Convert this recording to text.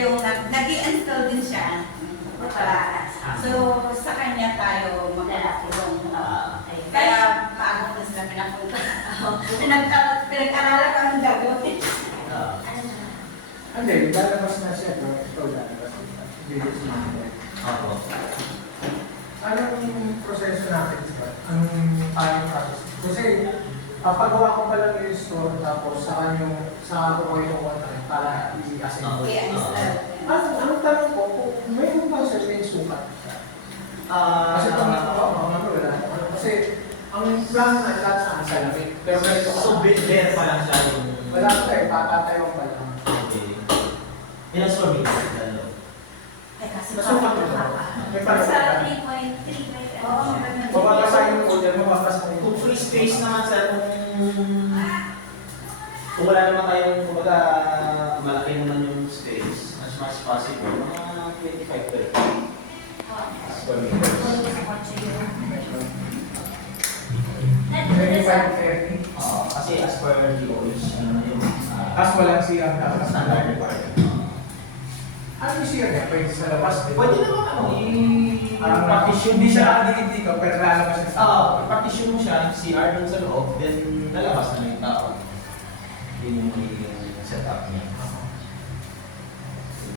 yung nag-i-install din siya. So, sa kanya tayo maglalakilong. Kaya paano ko sila pinapunta. Pinag-aralan ka ng gagawin. Hindi, lalabas na siya, no? Ikaw lalabas na. Hindi ko sinabi. Opo. Anong proseso natin, sir? Anong time process? Kasi, pagawa ko pa lang yung store, tapos sa ako ko yung one time para i-assemble. I-install. Anong tanong ko, kung may ba sa may sukat? Kasi kung wala. Kasi, ang plan na lahat sa salamin. Pero ganito ka. So, bare pa lang siya yung... Wala ka eh, patatayo pa lang. Okay. Ilang square meters na loob? Nasukat mo ba? May parang Sa ka. 3.3. Mababasa yung order, mababasa mo Kung yung free space naman sir, kung wala naman kayong kumbaga malaki naman yung space, as much as possible, mga 25 square meters. 25-30. Kasi as per DOH, ano yun, Tapos walang siyang dapat. standard requirement. Ano yung siyang niya? Pwede sa labas, di ba? Pwede naman ano, Partition, hindi siya nakadikit dito, pero lalabas siya sa partition mo siya, CR dun sa loob, then lalabas na yung tao. Yun yung setup niya.